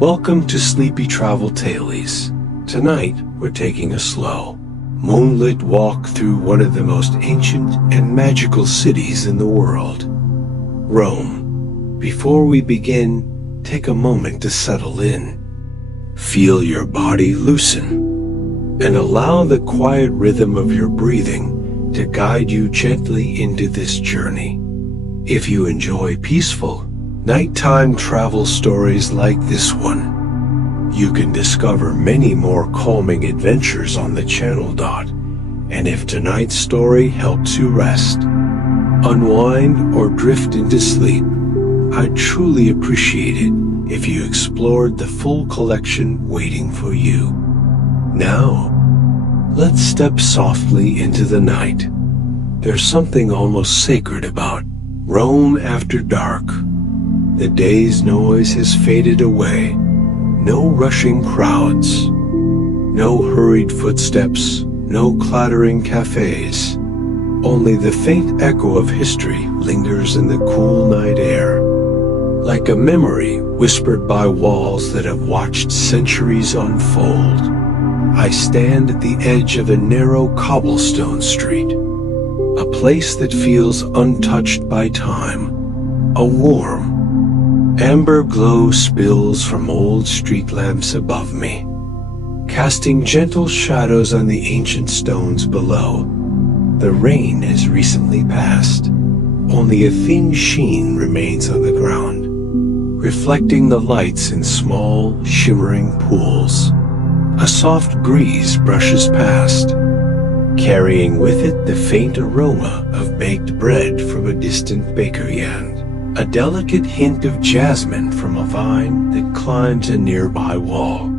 Welcome to Sleepy Travel Tailies. Tonight, we're taking a slow, moonlit walk through one of the most ancient and magical cities in the world, Rome. Before we begin, take a moment to settle in. Feel your body loosen, and allow the quiet rhythm of your breathing to guide you gently into this journey. If you enjoy peaceful, nighttime travel stories like this one, you can discover many more calming adventures on the channel. And if tonight's story helps you rest, unwind, or drift into sleep, I'd truly appreciate it if you explored the full collection waiting for you. Now, let's step softly into the night. There's something almost sacred about Rome after dark. The day's noise has faded away. No rushing crowds, no hurried footsteps, no clattering cafes. Only the faint echo of history lingers in the cool night air, like a memory whispered by walls that have watched centuries unfold. I stand at the edge of a narrow cobblestone street, a place that feels untouched by time. A warm, amber glow spills from old street lamps above me, casting gentle shadows on the ancient stones below. The rain has recently passed. Only a thin sheen remains on the ground, reflecting the lights in small, shimmering pools. A soft breeze brushes past, carrying with it the faint aroma of baked bread from a distant bakery and a delicate hint of jasmine from a vine that climbs a nearby wall.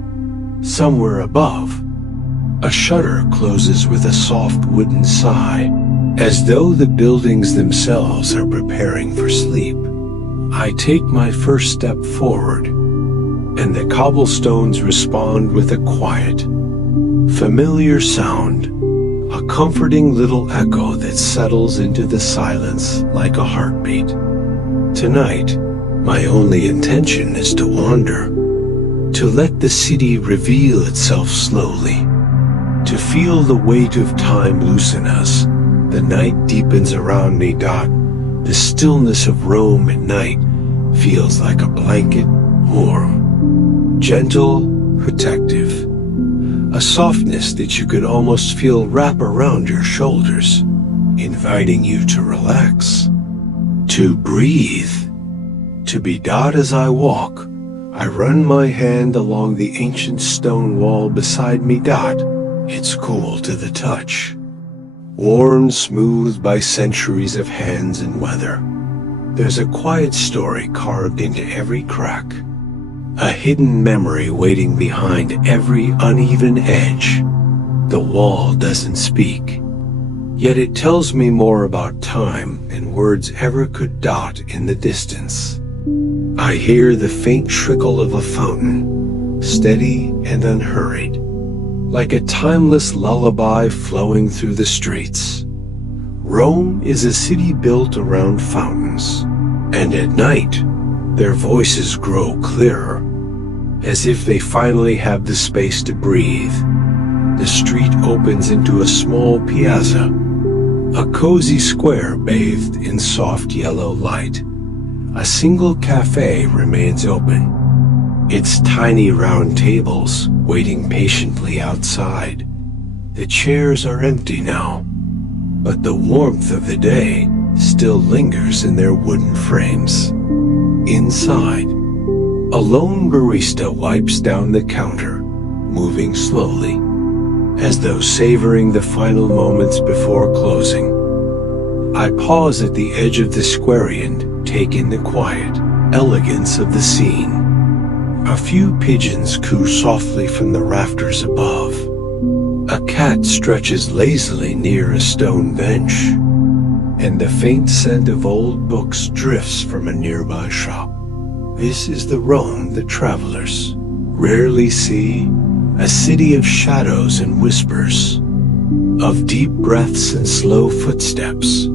Somewhere above, a shutter closes with a soft wooden sigh, as though the buildings themselves are preparing for sleep. I take my first step forward, and the cobblestones respond with a quiet, familiar sound, a comforting little echo that settles into the silence like a heartbeat. Tonight, my only intention is to wander, to let the city reveal itself slowly, to feel the weight of time loosen us. The night deepens around me. The stillness of Rome at night feels like a blanket, warm, gentle, protective. A softness that you could almost feel wrap around your shoulders, inviting you to relax, to breathe, to be. As I walk, I run my hand along the ancient stone wall beside me. It's cool to the touch, worn smooth by centuries of hands and weather. There's a quiet story carved into every crack, a hidden memory waiting behind every uneven edge. The wall doesn't speak, yet it tells me more about time than words ever could. In the distance, I hear the faint trickle of a fountain, steady and unhurried, like a timeless lullaby flowing through the streets. Rome is a city built around fountains, and at night, their voices grow clearer, as if they finally have the space to breathe. The street opens into a small piazza, a cozy square bathed in soft yellow light. A single cafe remains open, its tiny round tables waiting patiently outside. The chairs are empty now, but the warmth of the day still lingers in their wooden frames. Inside, a lone barista wipes down the counter, moving slowly, as though savoring the final moments before closing. I pause at the edge of the square and take in the quiet elegance of the scene. A few pigeons coo softly from the rafters above. A cat stretches lazily near a stone bench, and the faint scent of old books drifts from a nearby shop. This is the Rome that travelers rarely see, a city of shadows and whispers, of deep breaths and slow footsteps,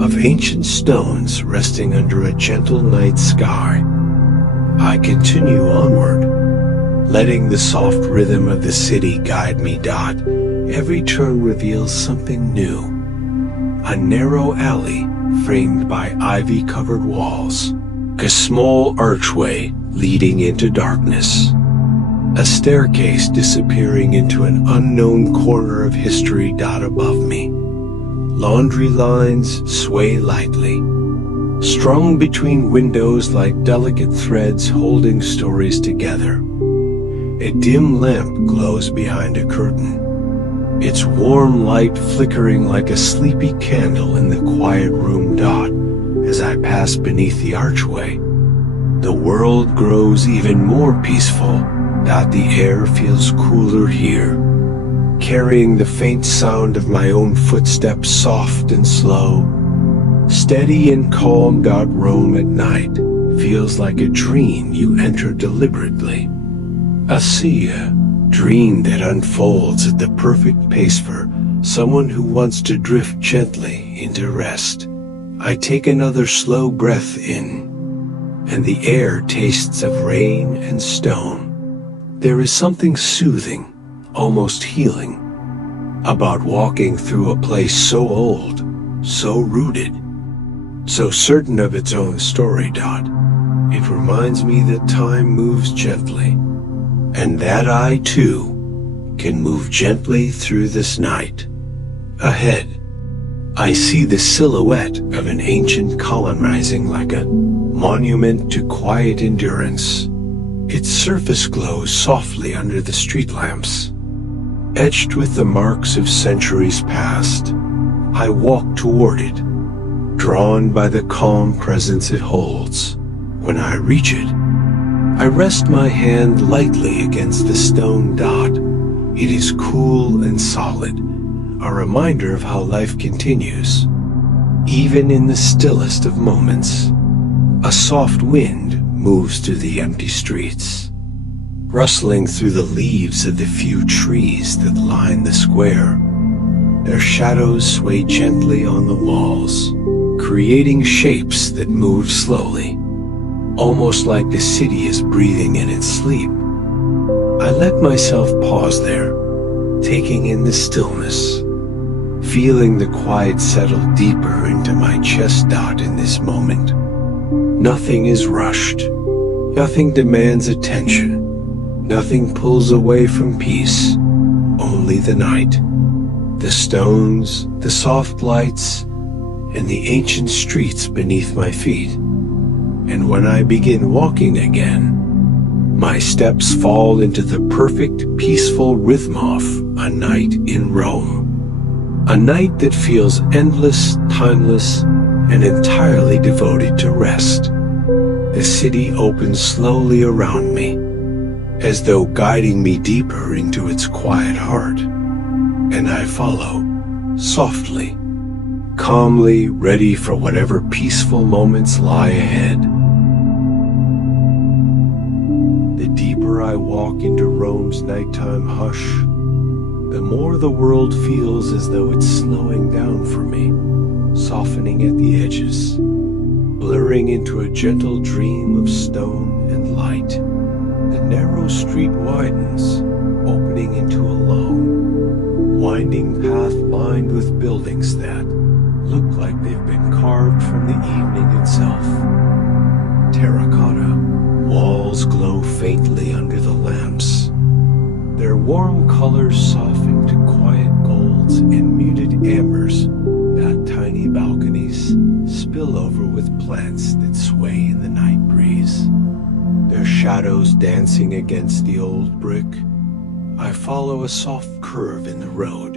of ancient stones resting under a gentle night sky. I continue onward, letting the soft rhythm of the city guide me. Every turn reveals something new. A narrow alley framed by ivy-covered walls. A small archway leading into darkness. A staircase disappearing into an unknown corner of history. Above me, laundry lines sway lightly, strung between windows like delicate threads holding stories together. A dim lamp glows behind a curtain, its warm light flickering like a sleepy candle in the quiet room. As I pass beneath the archway, the world grows even more peaceful. The air feels cooler here, carrying the faint sound of my own footsteps, soft and slow, steady and calm. Rome at night feels like a dream you enter deliberately. A dream that unfolds at the perfect pace for someone who wants to drift gently into rest. I take another slow breath in, and the air tastes of rain and stone. There is something soothing, almost healing, about walking through a place so old, so rooted, so certain of its own story. It reminds me that time moves gently, and that I, too, can move gently through this night. Ahead, I see the silhouette of an ancient column rising like a monument to quiet endurance. Its surface glows softly under the street lamps, etched with the marks of centuries past. I walk toward it, drawn by the calm presence it holds. When I reach it, I rest my hand lightly against the stone. It is cool and solid, a reminder of how life continues, even in the stillest of moments. A soft wind moves through the empty streets, rustling through the leaves of the few trees that line the square. Their shadows sway gently on the walls, creating shapes that move slowly, almost like the city is breathing in its sleep. I let myself pause there, taking in the stillness, feeling the quiet settle deeper into my chest. In this moment, nothing is rushed, nothing demands attention, nothing pulls away from peace, only the night, the stones, the soft lights, and the ancient streets beneath my feet. And when I begin walking again, my steps fall into the perfect, peaceful rhythm of a night in Rome. A night that feels endless, timeless, and entirely devoted to rest. The city opens slowly around me, as though guiding me deeper into its quiet heart. And I follow, softly, calmly, ready for whatever peaceful moments lie ahead. The deeper I walk into Rome's nighttime hush, the more the world feels as though it's slowing down for me, softening at the edges, blurring into a gentle dream of stone and light. The narrow street widens, opening into a long, winding path lined with buildings that look like they've been carved from the evening itself. Terracotta walls glow faintly under the lamps, their warm colors soften to quiet golds and muted ambers. Tiny balconies spill over with plants that sway in the night breeze, their shadows dancing against the old brick. I follow a soft curve in the road,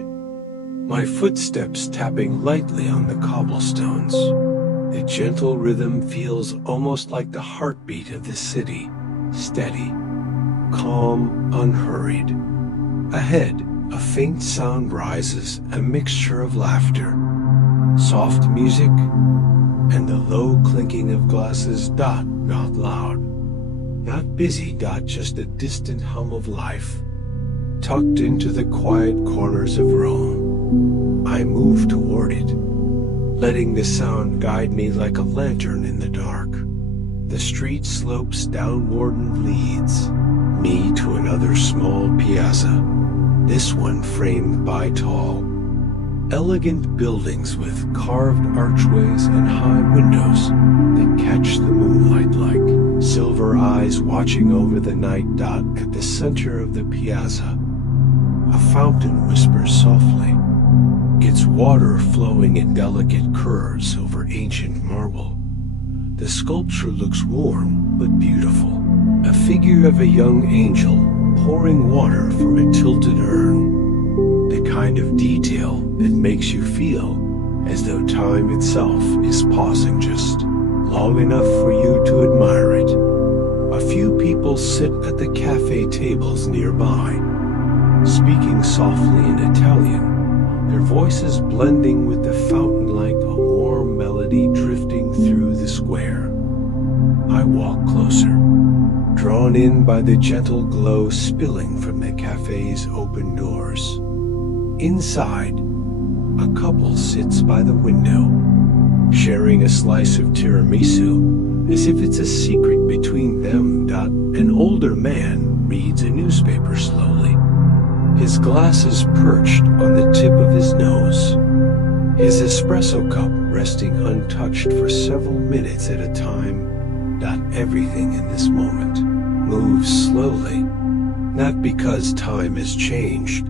my footsteps tapping lightly on the cobblestones. The gentle rhythm feels almost like the heartbeat of the city, steady, calm, unhurried. Ahead, a faint sound rises, a mixture of laughter, soft music, and the low clinking of glasses. Not loud, not busy. Just a distant hum of life, tucked into the quiet corners of Rome. I move toward it, letting the sound guide me like a lantern in the dark. The street slopes downward and leads me to another small piazza, this one framed by tall, elegant buildings with carved archways and high windows that catch the moonlight like silver eyes watching over the night. At the center of the piazza, a fountain whispers softly, its water flowing in delicate curves over ancient marble. The sculpture looks warm but beautiful, a figure of a young angel pouring water from a tilted urn, the kind of detail that makes you feel as though time itself is pausing just long enough for you to admire it. A few people sit at the cafe tables nearby, speaking softly in Italian, their voices blending with the fountain like a warm melody drifting through the square. I walk closer, drawn in by the gentle glow spilling from the cafe's open doors. Inside, a couple sits by the window, sharing a slice of tiramisu as if it's a secret between them. An older man reads a newspaper slowly, his glasses perched on the tip of his nose, his espresso cup resting untouched for several minutes at a time. Everything in this moment moves slowly, not because time has changed,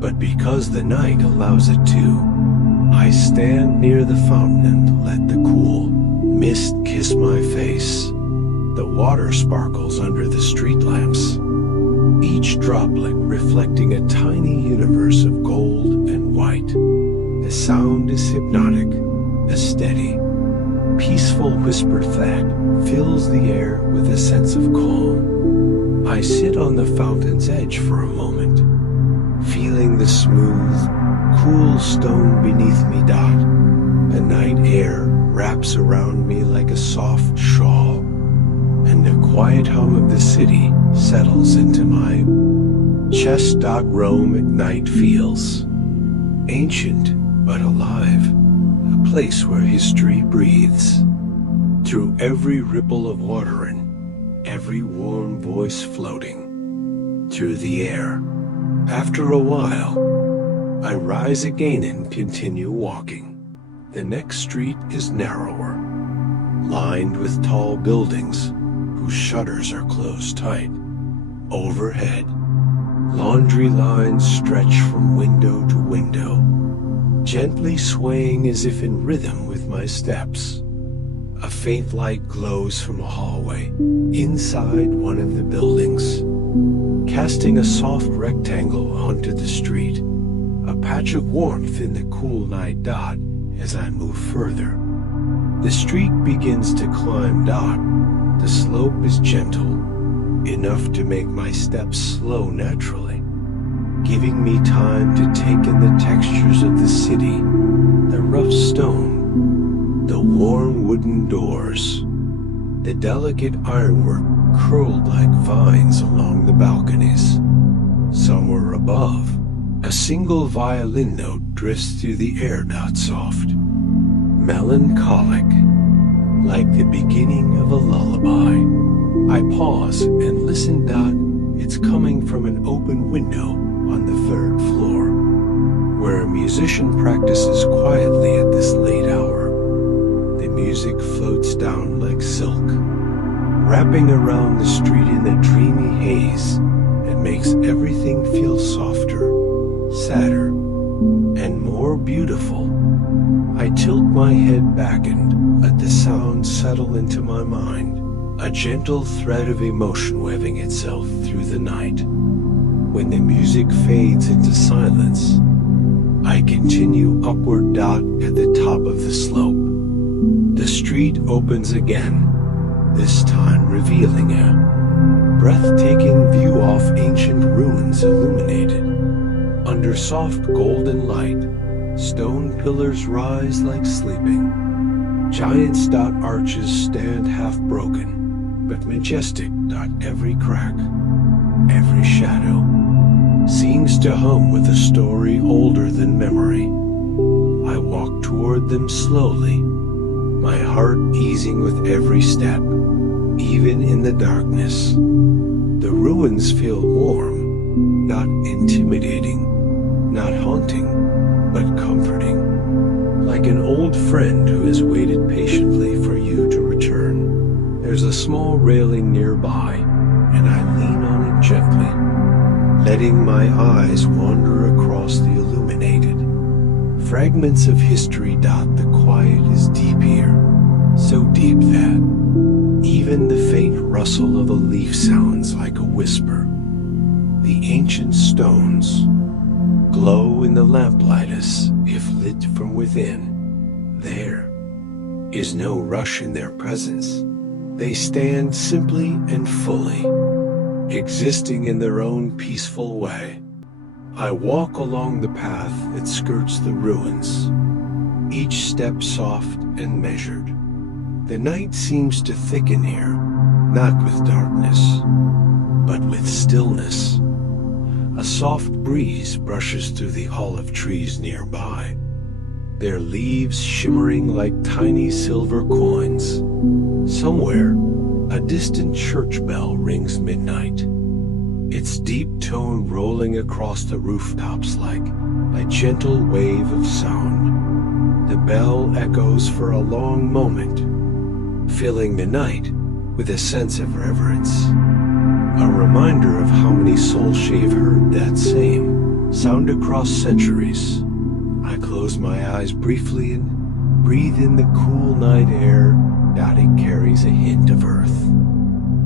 but because the night allows it to. I stand near the fountain and let the cool mist kiss my face. The water sparkles under the street lamps, each droplet reflecting a tiny universe of gold and white. The sound is hypnotic, a steady, peaceful whisper that fills the air with a sense of calm. I sit on the fountain's edge for a moment, feeling the smooth, cool stone beneath me. The night air wraps around me like a soft shawl, and the quiet hum of the city settles into my chest. Rome at night feels ancient but alive, a place where history breathes through every ripple of water and every warm voice floating through the air. After a while, I rise again and continue walking. The next street is narrower, lined with tall buildings whose shutters are closed tight. Overhead, laundry lines stretch from window to window, gently swaying as if in rhythm with my steps. A faint light glows from a hallway inside one of the buildings, casting a soft rectangle onto the street, a patch of warmth in the cool night. As I move further, the street begins to climb. The slope is gentle, enough to make my steps slow naturally, giving me time to take in the textures of the city, the rough stone, the warm wooden doors, the delicate ironwork curled like vines along the balconies. Somewhere above, a single violin note drifts through the air. Soft, melancholic, like the beginning of a lullaby. I pause and listen. It's coming from an open window on the third floor, where a musician practices quietly at this late hour. The music floats down like silk, wrapping around the street in a dreamy haze and makes everything feel softer, sadder, and more beautiful. I tilt my head back and let the sound settle into my mind, a gentle thread of emotion weaving itself through the night. When the music fades into silence, I continue upward. At the top of the slope, the street opens again, this time revealing a breathtaking view off ancient ruins illuminated. Under soft golden light, stone pillars rise like sleeping. Giant arches stand half broken, but majestic. Every crack, every shadow seems to hum with a story older than memory. I walk toward them slowly, my heart easing with every step. even in the darkness. The ruins feel warm, not intimidating, not haunting, but comforting. Like an old friend who has waited patiently for you to return. There's a small railing nearby, and I lean on it gently, letting my eyes wander across the illuminated. Fragments of history dot the quiet is deep here, so deep that even the faint rustle of a leaf sounds like a whisper. The ancient stones glow in the lamplight as if lit from within. There is no rush in their presence. They stand simply and fully, existing in their own peaceful way. I walk along the path that skirts the ruins, each step soft and measured. The night seems to thicken here, not with darkness, but with stillness. A soft breeze brushes through the olive trees nearby, their leaves shimmering like tiny silver coins. Somewhere, a distant church bell rings midnight, its deep tone rolling across the rooftops like a gentle wave of sound. The bell echoes for a long moment, filling the night with a sense of reverence. A reminder of how many souls have heard that same sound across centuries. I close my eyes briefly and breathe in the cool night air that it carries a hint of earth.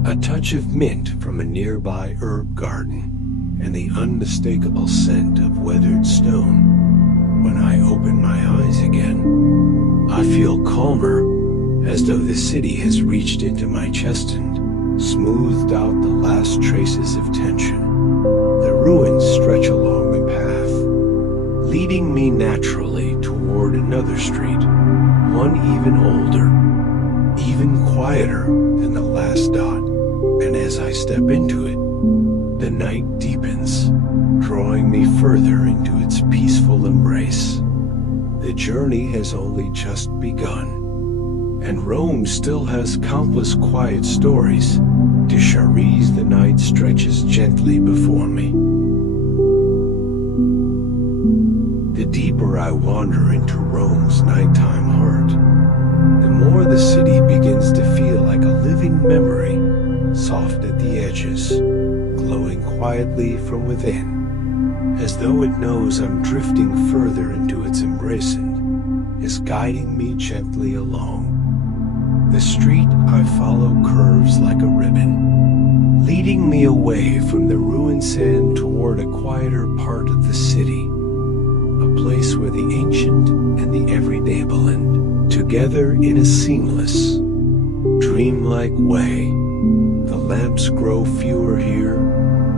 A touch of mint from a nearby herb garden, and the unmistakable scent of weathered stone. When I open my eyes again, I feel calmer, as though the city has reached into my chest and smoothed out the last traces of tension. The ruins stretch along the path, leading me naturally toward another street, one even older, even quieter than the last dot. And as I step into it, the night deepens, drawing me further into its peaceful embrace. The journey has only just begun, and Rome still has countless quiet stories to cherish. The night stretches gently before me. The deeper I wander into Rome's nighttime heart, the more the city begins to feel like a living memory, soft at the edges, glowing quietly from within, as though it knows I'm drifting further into its embrace and is guiding me gently along. The street I follow curves like a ribbon, leading me away from the ruined sand toward a quieter part of the city, a place where the ancient and the everyday blend together in a seamless, dreamlike way. The lamps grow fewer here,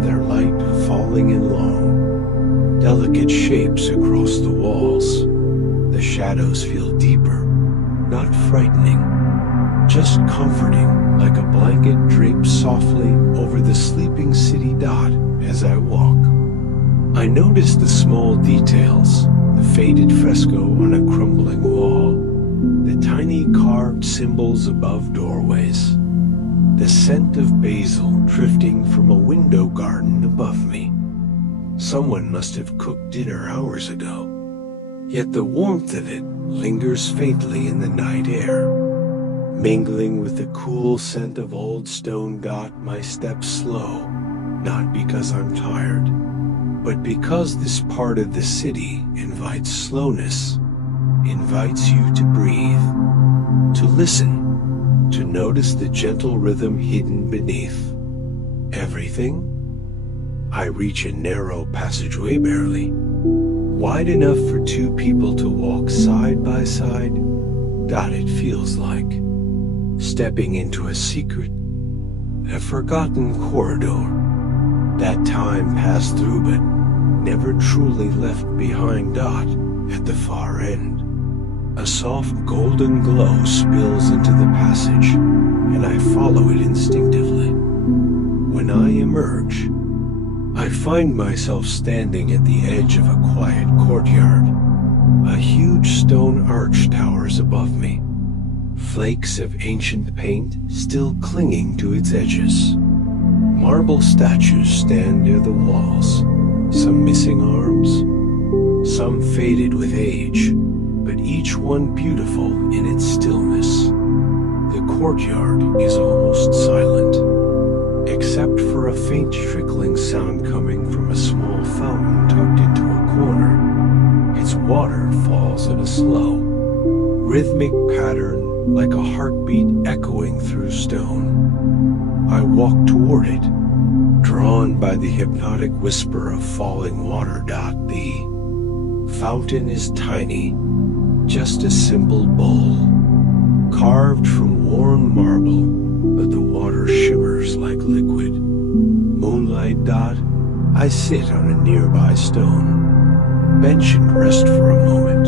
their light falling in long, delicate shapes across the walls. The shadows feel deeper, not frightening, just comforting, like a blanket draped softly over the sleeping city dot as I walk. I notice the small details, the faded fresco on a crumbling wall, the tiny carved symbols above doorways, the scent of basil drifting from a window garden above me. Someone must have cooked dinner hours ago, yet the warmth of it lingers faintly in the night air. Mingling with the cool scent of old stone got my steps slow, not because I'm tired, but because this part of the city invites slowness, invites you to breathe, to listen, to notice the gentle rhythm hidden beneath everything. I reach a narrow passageway barely, wide enough for two people to walk side by side. It feels like stepping into a secret, a forgotten corridor that time passed through but never truly left behind. At the far end, a soft golden glow spills into the passage, and I follow it instinctively. When I emerge, I find myself standing at the edge of a quiet courtyard. A huge stone arch towers above me, flakes of ancient paint still clinging to its edges. Marble statues stand near the walls, some missing arms, some faded with age, but each one beautiful in its stillness. The courtyard is almost silent, except for a faint trickling sound coming from a small fountain tucked into a corner. Its water falls in a slow, rhythmic pattern like a heartbeat echoing through stone. I walk toward it, drawn by the hypnotic whisper of falling water. The fountain is tiny, just a simple bowl, carved from worn marble, but the water shimmers like liquid. Moonlight. I sit on a nearby stone, bench and rest for a moment.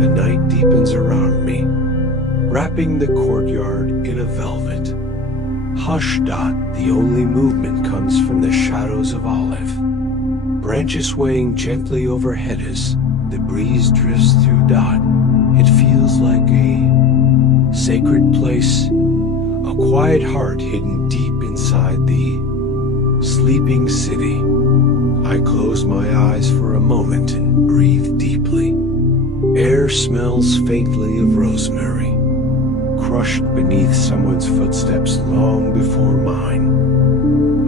The night deepens around me, wrapping the courtyard in a velvet. Hush. The only movement comes from the shadows of olive, branches swaying gently overhead as the breeze drifts through. It feels like a sacred place, a quiet heart hidden deep inside the sleeping city. I close my eyes for a moment and breathe deeply. Air smells faintly of rosemary, crushed beneath someone's footsteps long before mine.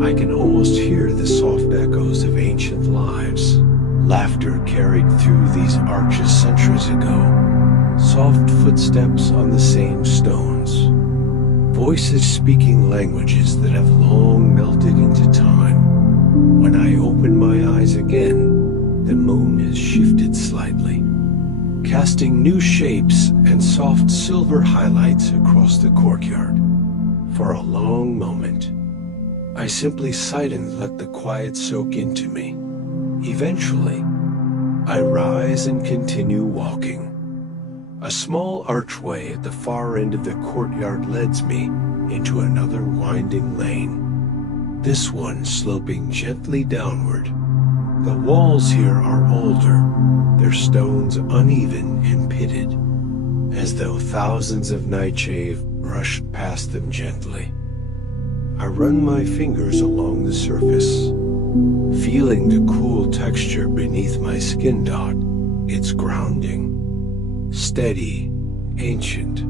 I can almost hear the soft echoes of ancient lives, laughter carried through these arches centuries ago, soft footsteps on the same stones, voices speaking languages that have long melted into time. When I open my eyes again, the moon has shifted slightly, casting new shapes and soft silver highlights across the courtyard. For a long moment, I simply sighed and let the quiet soak into me. Eventually, I rise and continue walking. A small archway at the far end of the courtyard leads me into another winding lane, this one sloping gently downward. The walls here are older, their stones uneven and pitted, as though thousands of nightshade brushed past them gently. I run my fingers along the surface, feeling the cool texture beneath my skin. It's grounding, steady, ancient.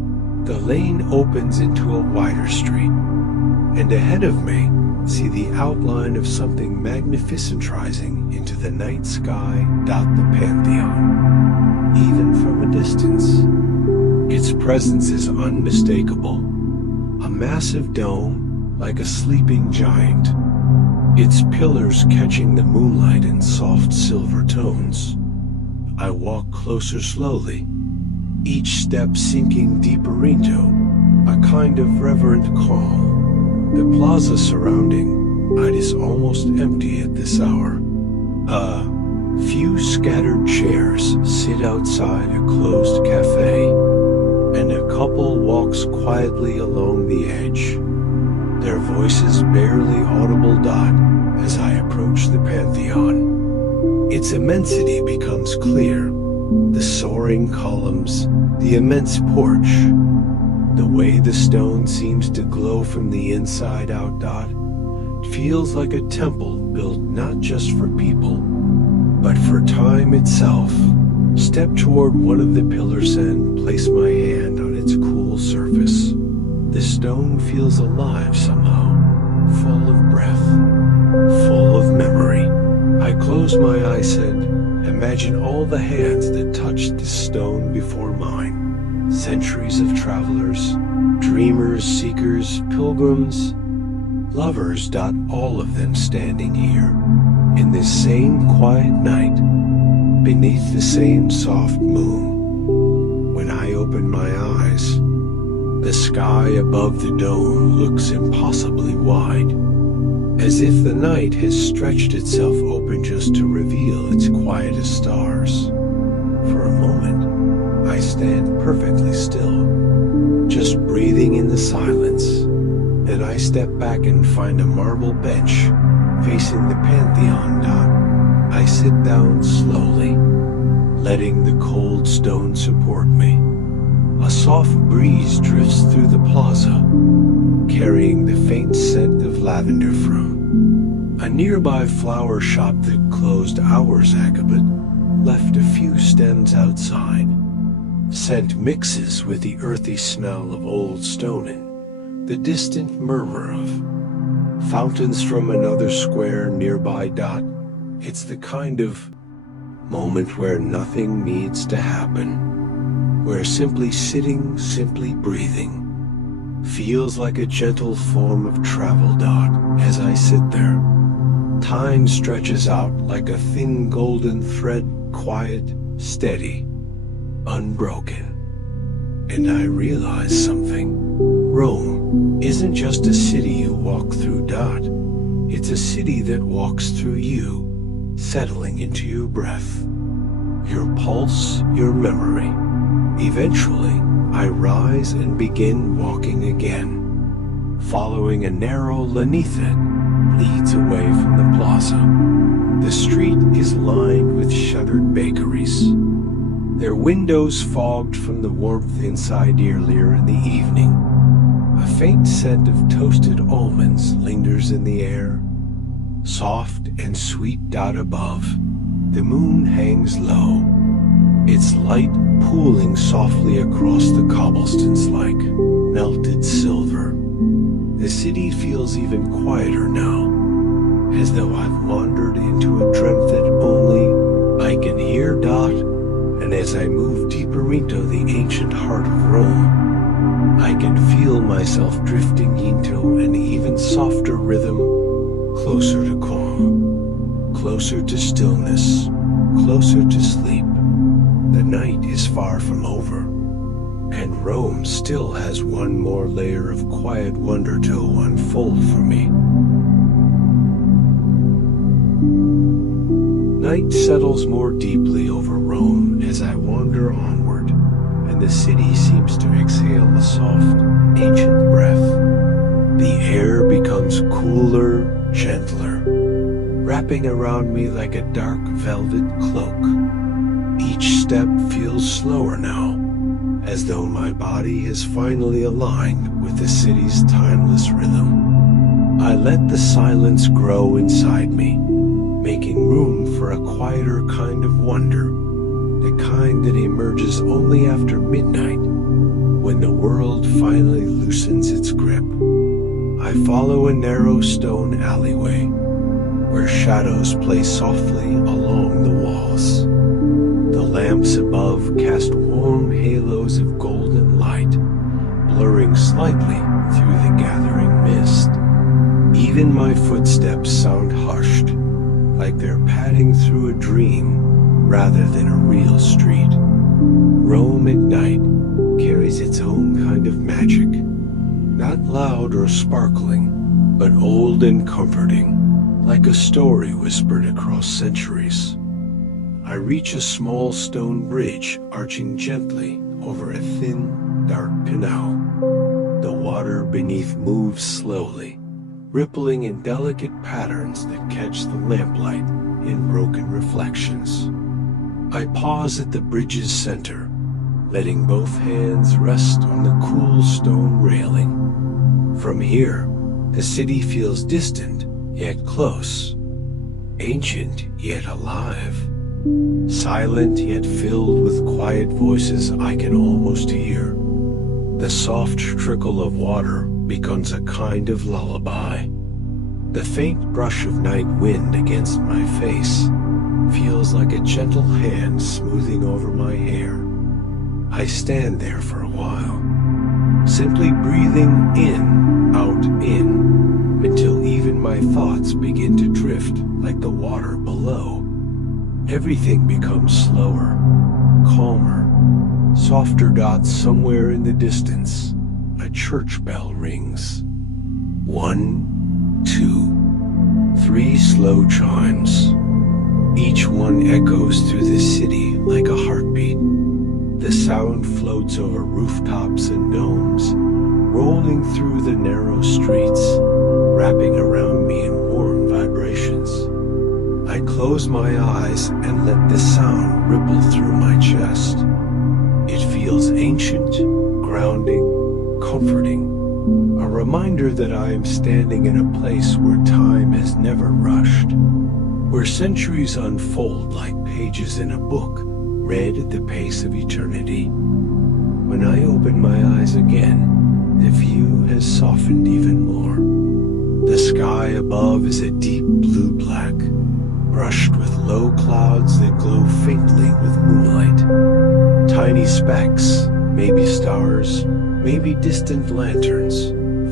The lane opens into a wider street, and ahead of me, see the outline of something magnificent rising into the night sky. The Pantheon. Even from a distance, its presence is unmistakable. A massive dome, like a sleeping giant, its pillars catching the moonlight in soft silver tones. I walk closer slowly, each step sinking deeper into a kind of reverent calm. The plaza surrounding it is almost empty at this hour. A few scattered chairs sit outside a closed cafe, and a couple walks quietly along the edge, their voices barely audible. As I approach the Pantheon, its immensity becomes clear. The soaring columns, the immense porch, the way the stone seems to glow from the inside out. Feels like a temple built not just for people, but for time itself. Step toward one of the pillars and place my hand on its cool surface. The stone feels alive somehow, full of breath, full of memory. I close my eyes and imagine all the hands that touched this stone before mine. Centuries of travelers, dreamers, seekers, pilgrims, lovers. All of them standing here, in this same quiet night, beneath the same soft moon. When I open my eyes, the sky above the dome looks impossibly wide, as if the night has stretched itself open just to reveal its quietest stars. For a moment, I stand perfectly still, just breathing in the silence. Then I step back and find a marble bench facing the Pantheon. I sit down slowly, letting the cold stone support me. A soft breeze drifts through the plaza, carrying the faint scent of lavender from a nearby flower shop that closed hours ago but left a few stems outside. Scent mixes with the earthy smell of old stone and the distant murmur of fountains from another square nearby. It's the kind of moment where nothing needs to happen, where simply sitting, simply breathing, feels like a gentle form of travel. As I sit there, time stretches out like a thin golden thread, quiet, steady, unbroken. And I realize something. Rome isn't just a city you walk through. It's a city that walks through you, settling into your breath, your pulse, your memory. Eventually, I rise and begin walking again, following a narrow lane that leads away from the plaza. The street is lined with shuttered bakeries, their windows fogged from the warmth inside earlier in the evening. A faint scent of toasted almonds lingers in the air, soft and sweet. Above, the moon hangs low, its light pooling softly across the cobblestones like melted silver. The city feels even quieter now, as though I've wandered into a dream that only I can hear. And as I move deeper into the ancient heart of Rome, I can feel myself drifting into an even softer rhythm, closer to calm, closer to stillness, closer to sleep. The night is far from over, and Rome still has one more layer of quiet wonder to unfold for me. Night settles more deeply over Rome as I wander onward, and the city seems to exhale a soft, ancient breath. The air becomes cooler, gentler, wrapping around me like a dark velvet cloak. Each step feels slower now, as though my body has finally aligned with the city's timeless rhythm. I let the silence grow inside me, making room for a quieter kind of wonder, the kind that emerges only after midnight, when the world finally loosens its grip. I follow a narrow stone alleyway, where shadows play softly along the walls. The lamps above cast warm halos of golden light, blurring slightly through the gathering mist. Even my footsteps sound hushed, like they're padding through a dream rather than a real street. Rome at night carries its own kind of magic, not loud or sparkling, but old and comforting, like a story whispered across centuries. I reach a small stone bridge arching gently over a thin, dark canal. The water beneath moves slowly, rippling in delicate patterns that catch the lamplight in broken reflections. I pause at the bridge's center, letting both hands rest on the cool stone railing. From here, the city feels distant, yet close, ancient, yet alive, silent, yet filled with quiet voices I can almost hear. The soft trickle of water becomes a kind of lullaby. The faint brush of night wind against my face feels like a gentle hand smoothing over my hair. I stand there for a while, simply breathing in, out, in, until even my thoughts begin to drift like the water below. Everything becomes slower, calmer, softer. Somewhere in the distance, a church bell rings. 1, 2, 3 slow chimes. Each one echoes through the city like a heartbeat. The sound floats over rooftops and domes, rolling through the narrow streets, wrapping around me in warm vibrations. I close my eyes and let the sound ripple through my chest. It feels ancient, grounding, comforting, a reminder that I am standing in a place where time has never rushed, where centuries unfold like pages in a book, read at the pace of eternity. When I open my eyes again, the view has softened even more. The sky above is a deep blue-black, brushed with low clouds that glow faintly with moonlight. Tiny specks, maybe stars, maybe distant lanterns,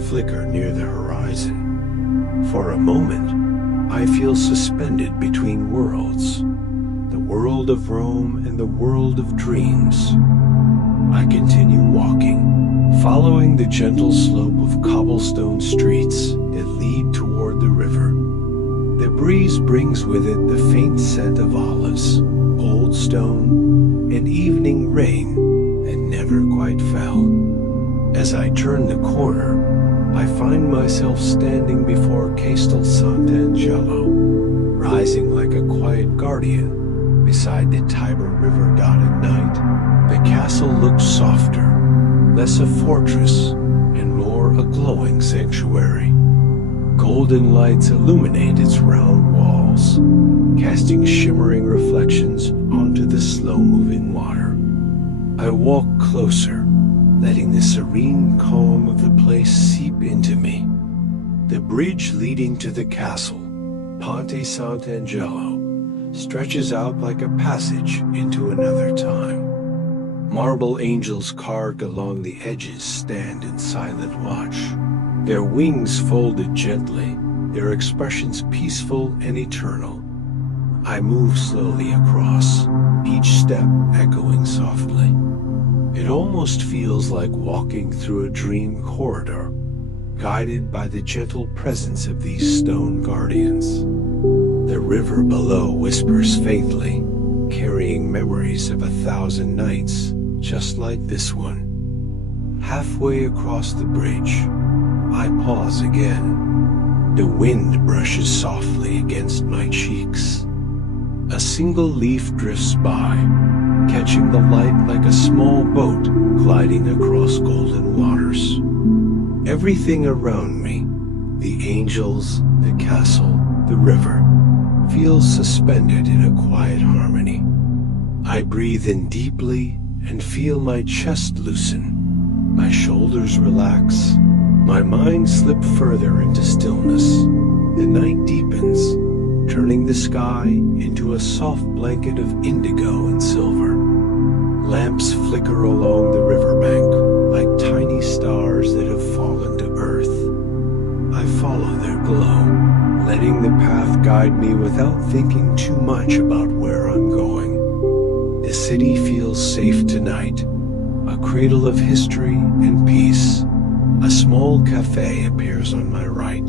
flicker near the horizon. For a moment, I feel suspended between worlds, the world of Rome and the world of dreams. I continue walking, following the gentle slope of cobblestone streets that lead toward the river. The breeze brings with it the faint scent of olives, old stone, and evening rain that never quite fell. As I turn the corner, I find myself standing before Castel Sant'Angelo, rising like a quiet guardian beside the Tiber River dotted night. The castle looks softer, less a fortress and more a glowing sanctuary. Golden lights illuminate its round walls, casting shimmering reflections onto the slow-moving water. I walk closer, letting the serene calm of the place seep into me. The bridge leading to the castle, Ponte Sant'Angelo, stretches out like a passage into another time. Marble angels carved along the edges stand in silent watch, their wings folded gently, their expressions peaceful and eternal. I move slowly across, each step echoing softly. It almost feels like walking through a dream corridor, guided by the gentle presence of these stone guardians. The river below whispers faintly, carrying memories of 1,000 nights, just like this one. Halfway across the bridge, I pause again. The wind brushes softly against my cheeks. A single leaf drifts by, catching the light like a small boat gliding across golden waters. Everything around me, the angels, the castle, the river, feels suspended in a quiet harmony. I breathe in deeply and feel my chest loosen, my shoulders relax, my mind slip further into stillness. The night deepens, turning the sky into a soft blanket of indigo and silver. Lamps flicker along the riverbank like tiny stars that have fallen to earth. I follow their glow, letting the path guide me without thinking too much about where I'm going. The city feels safe tonight, a cradle of history and peace. A small cafe appears on my right,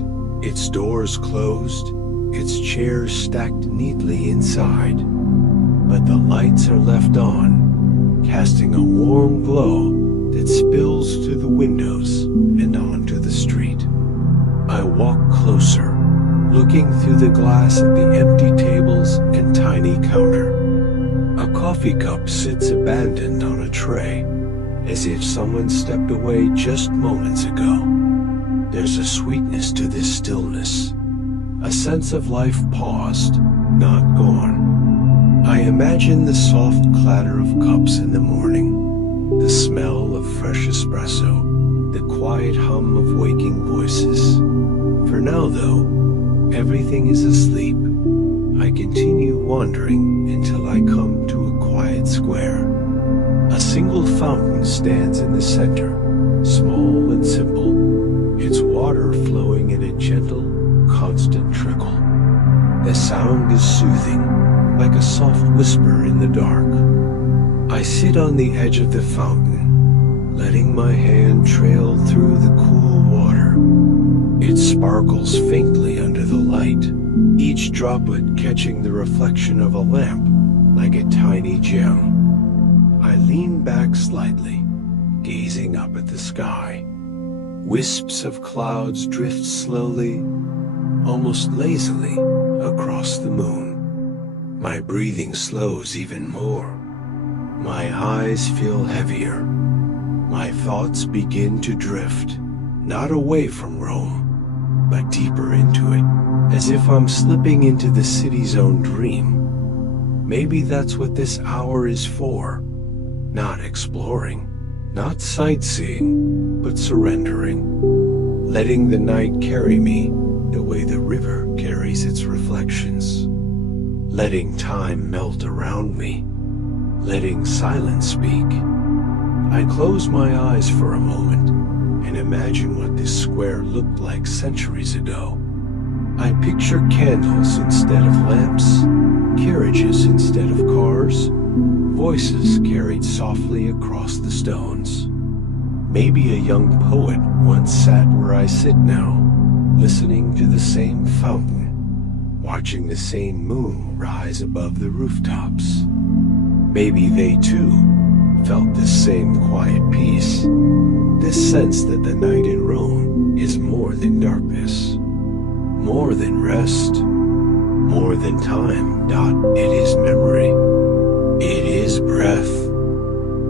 its doors closed, its chairs stacked neatly inside. But the lights are left on, casting a warm glow that spills through the windows and onto the street. I walk closer, looking through the glass at the empty tables and tiny counter. A coffee cup sits abandoned on a tray, as if someone stepped away just moments ago. There's a sweetness to this stillness, a sense of life paused, not gone. I imagine the soft clatter of cups in the morning, the smell of fresh espresso, the quiet hum of waking voices. For now, though, everything is asleep. I continue wandering until I come to a quiet square. A single fountain stands in the center, small and simple, its water flowing in a gentle, constant trickle. The sound is soothing, like a soft whisper in the dark. I sit on the edge of the fountain, letting my hand trail through the cool water. It sparkles faintly under the light, each droplet catching the reflection of a lamp like a tiny gem. I lean back slightly, gazing up at the sky. Wisps of clouds drift slowly, almost lazily, across the moon. My breathing slows even more. My eyes feel heavier. My thoughts begin to drift, not away from Rome, but deeper into it, as if I'm slipping into the city's own dream. Maybe that's what this hour is for. Not exploring, not sightseeing, but surrendering. Letting the night carry me the way the river carries its reflections. Letting time melt around me. Letting silence speak. I close my eyes for a moment and imagine what this square looked like centuries ago. I picture candles instead of lamps, carriages instead of cars, voices carried softly across the stones. Maybe a young poet once sat where I sit now, listening to the same fountain, watching the same moon rise above the rooftops. Maybe they too felt this same quiet peace, this sense that the night in Rome is more than darkness, more than rest, more than time. It is memory. It is breath.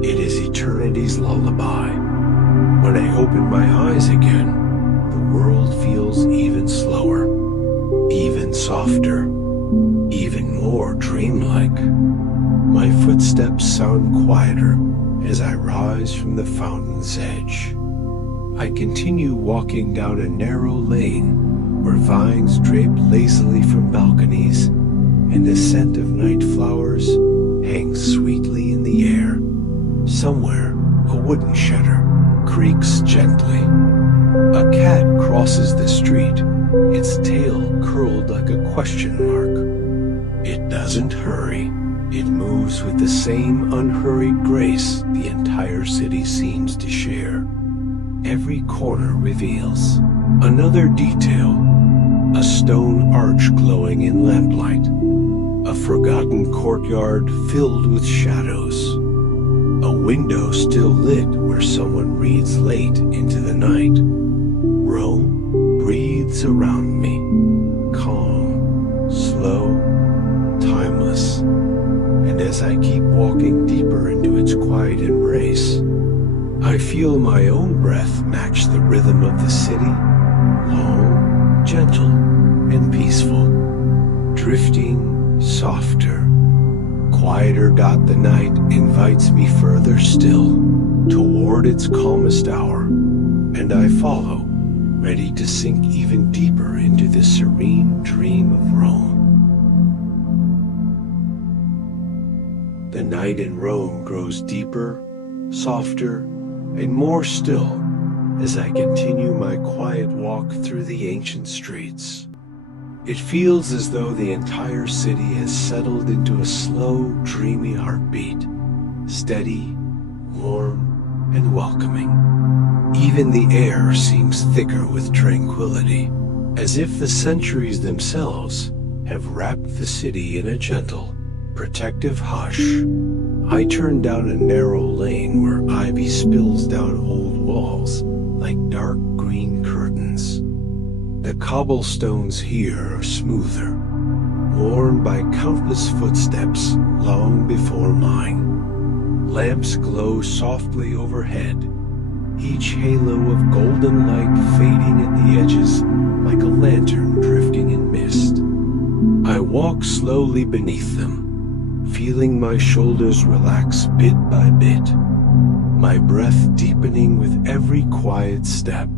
It is eternity's lullaby. When I open my eyes again, the world feels even slower, even softer, even more dreamlike. My footsteps sound quieter as I rise from the fountain's edge. I continue walking down a narrow lane where vines drape lazily from balconies and the scent of night flowers hangs sweetly in the air. Somewhere, a wooden shutter creaks gently. A cat crosses the street, its tail curled like a question mark. It doesn't hurry. It moves with the same unhurried grace the entire city seems to share. Every corner reveals another detail, a stone arch glowing in lamplight, a forgotten courtyard filled with shadows, a window still lit where someone reads late into the night. Rome breathes around me, calm, slow, timeless. And as I keep walking deeper into its quiet embrace, I feel my own breath match the rhythm of the city, long, gentle, and peaceful, drifting softer, quieter. The night invites me further still, toward its calmest hour, and I follow, ready to sink even deeper into the serene dream of Rome. The night in Rome grows deeper, softer, and more still as I continue my quiet walk through the ancient streets. It feels as though the entire city has settled into a slow, dreamy heartbeat, steady, warm, and welcoming. Even the air seems thicker with tranquility, as if the centuries themselves have wrapped the city in a gentle, protective hush. I turn down a narrow lane where ivy spills down old walls like dark green curtains. The cobblestones here are smoother, worn by countless footsteps long before mine. Lamps glow softly overhead, each halo of golden light fading at the edges like a lantern drifting in mist. I walk slowly beneath them, feeling my shoulders relax bit by bit, my breath deepening with every quiet step.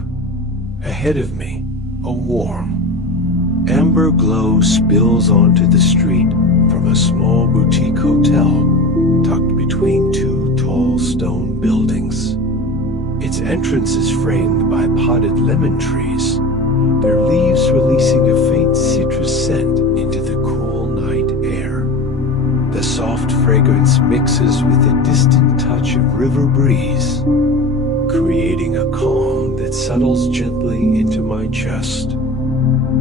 Ahead of me, a warm, amber glow spills onto the street from a small boutique hotel tucked between two tall stone buildings. Its entrance is framed by potted lemon trees, their leaves releasing a faint citrus scent into the cool night air. The soft fragrance mixes with a distant touch of river breeze, creating a calm that settles gently into my chest.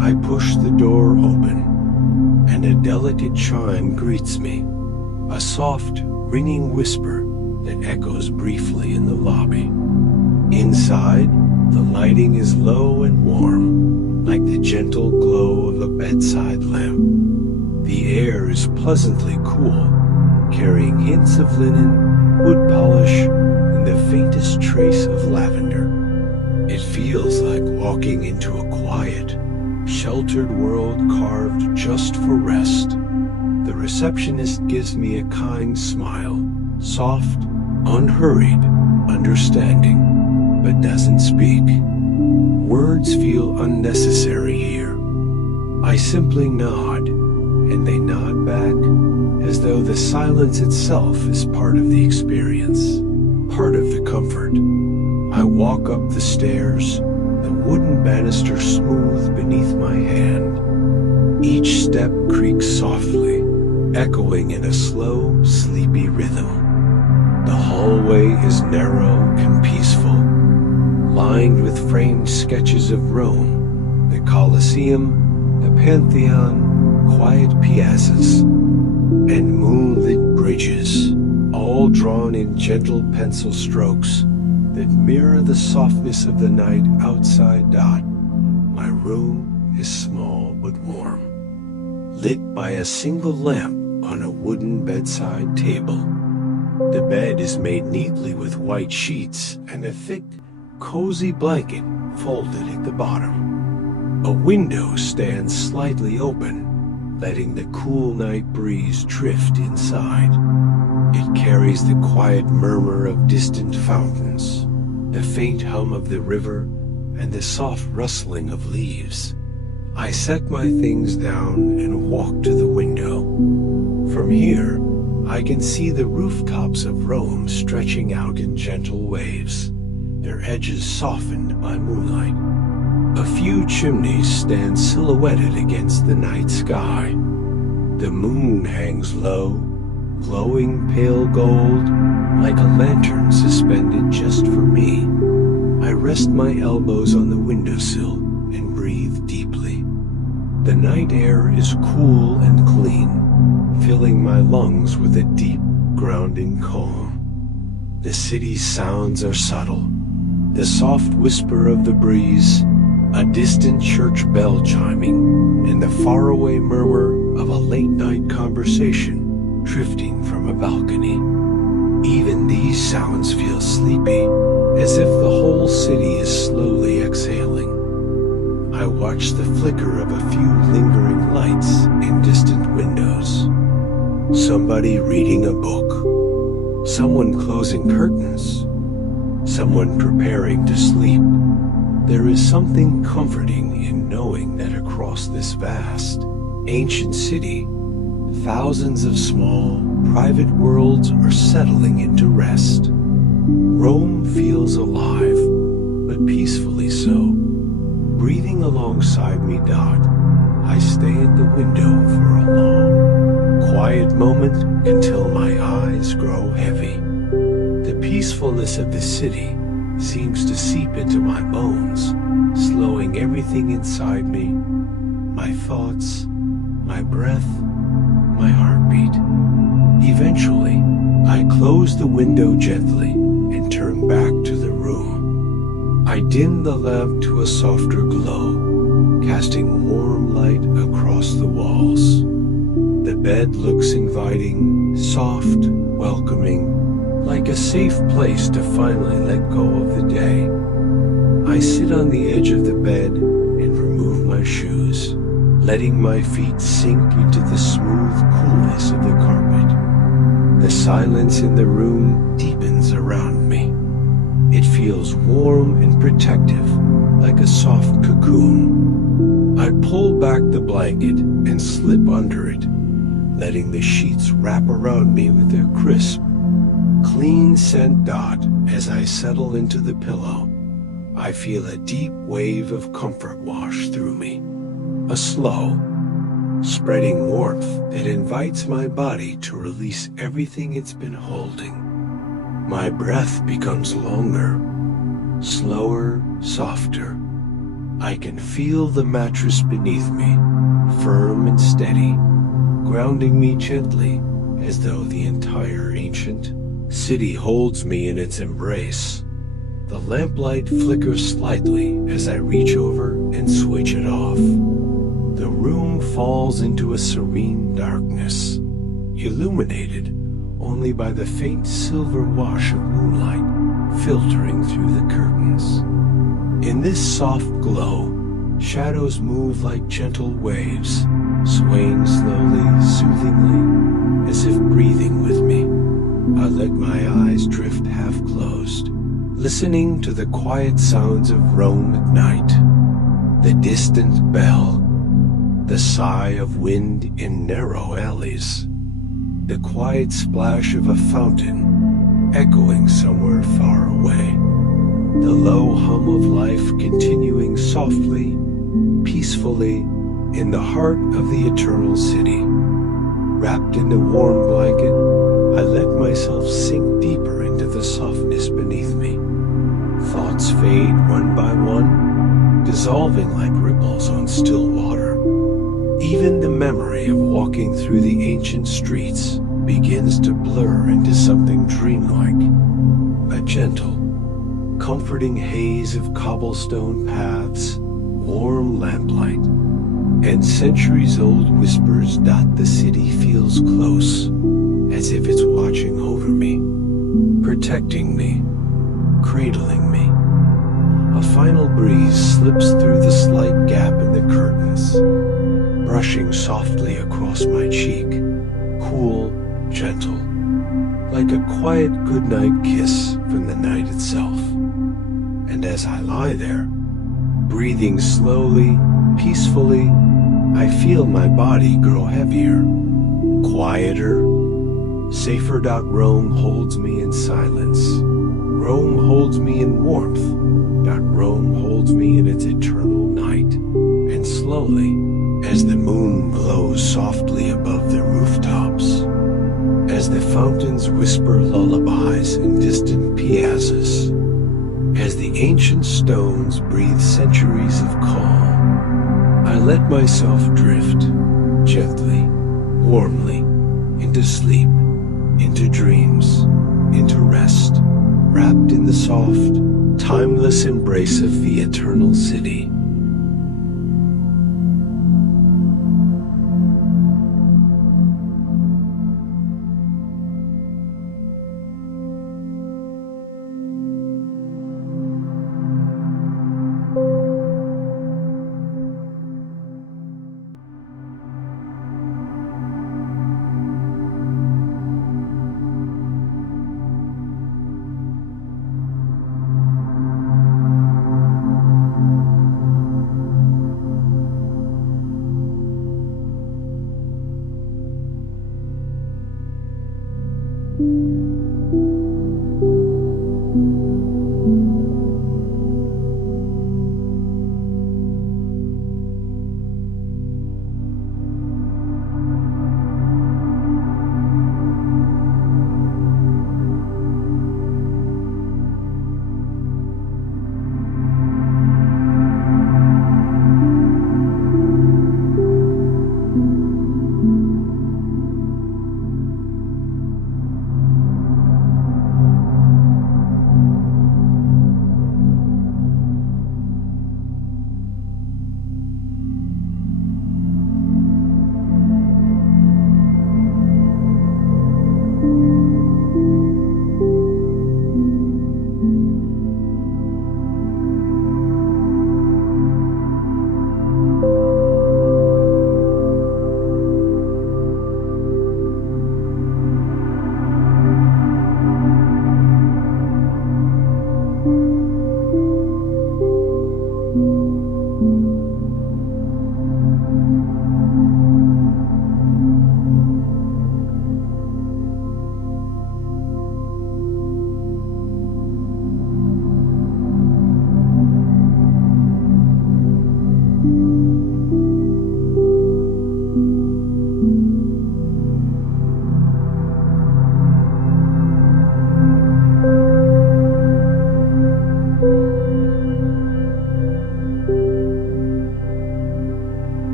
I push the door open, and a delicate chime greets me, a soft, ringing whisper that echoes briefly in the lobby. Inside, the lighting is low and warm, like the gentle glow of a bedside lamp. The air is pleasantly cool, carrying hints of linen, wood polish, and the faintest trace of lavender. It feels like walking into a quiet, sheltered world carved just for rest. The receptionist gives me a kind smile, soft, unhurried, understanding, but doesn't speak. Words feel unnecessary here. I simply nod, and they nod back, as though the silence itself is part of the experience, part of the comfort. I walk up the stairs, the wooden banister smooth beneath my hand. Each step creaks softly, echoing in a slow, sleepy rhythm. The hallway is narrow and peaceful, lined with framed sketches of Rome, the Colosseum, the Pantheon, quiet piazzas, and moonlit bridges, all drawn in gentle pencil strokes that mirror the softness of the night outside. My room is small but warm, lit by a single lamp on a wooden bedside table. The bed is made neatly with white sheets and a thick, cozy blanket folded at the bottom. A window stands slightly open, letting the cool night breeze drift inside. It carries the quiet murmur of distant fountains, the faint hum of the river, and the soft rustling of leaves. I set my things down and walk to the window. From here, I can see the rooftops of Rome stretching out in gentle waves, their edges softened by moonlight. A few chimneys stand silhouetted against the night sky. The moon hangs low, glowing pale gold, like a lantern suspended just for me. I rest my elbows on the windowsill and breathe deeply. The night air is cool and clean, filling my lungs with a deep, grounding calm. The city's sounds are subtle. The soft whisper of the breeze, a distant church bell chiming, and the faraway murmur of a late-night conversation drifting from a balcony. Even these sounds feel sleepy, as if the whole city is slowly exhaling. I watch the flicker of a few lingering lights in distant windows. Somebody reading a book, someone closing curtains, someone preparing to sleep. There is something comforting in knowing that across this vast, ancient city, thousands of small, private worlds are settling into rest. Rome feels alive, but peacefully so. Breathing alongside me, I stay at the window for a long, quiet moment until my eyes grow heavy. The peacefulness of the city seems to seep into my bones, slowing everything inside me, my thoughts, my breath, my heartbeat. Eventually, I close the window gently and turn back to the room. I dim the lamp to a softer glow, casting warm light across the walls. The bed looks inviting, soft, welcoming, like a safe place to finally let go of the day. I sit on the edge of the bed and remove my shoes, letting my feet sink into the smooth coolness of the carpet. The silence in the room deepens around me. It feels warm and protective, like a soft cocoon. I pull back the blanket and slip under it, letting the sheets wrap around me with their crisp, clean scent. As I settle into the pillow, I feel a deep wave of comfort wash through me. A slow, spreading warmth that invites my body to release everything it's been holding. My breath becomes longer, slower, softer. I can feel the mattress beneath me, firm and steady, grounding me gently as though the entire ancient city holds me in its embrace. The lamplight flickers slightly as I reach over and switch it off. The room falls into a serene darkness, illuminated only by the faint silver wash of moonlight filtering through the curtains. In this soft glow, shadows move like gentle waves, swaying slowly, soothingly, as if breathing with me. I let my eyes drift half-closed, listening to the quiet sounds of Rome at night. The distant bell, the sigh of wind in narrow alleys, the quiet splash of a fountain echoing somewhere far away, the low hum of life continuing softly, peacefully, in the heart of the eternal city. Wrapped in a warm blanket, I let myself sink deeper into the softness beneath me. Thoughts fade one by one, dissolving like ripples on still water. Even the memory of walking through the ancient streets begins to blur into something dreamlike. A gentle, comforting haze of cobblestone paths, warm lamplight, and centuries-old whispers dot the city feels close, as if it's watching over me, protecting me, cradling me. A final breeze slips through the slight gap in the curtains, brushing softly across my cheek, cool, gentle, like a quiet goodnight kiss from the night itself. And as I lie there, breathing slowly, peacefully, I feel my body grow heavier, quieter, safer. Rome holds me in silence. Rome holds me in warmth. Rome holds me in its eternal night. And slowly, as the moon glows softly above the rooftops, as the fountains whisper lullabies in distant piazzas, as the ancient stones breathe centuries of calm, I let myself drift, gently, warmly, into sleep, into dreams, into rest, wrapped in the soft, timeless embrace of the eternal city.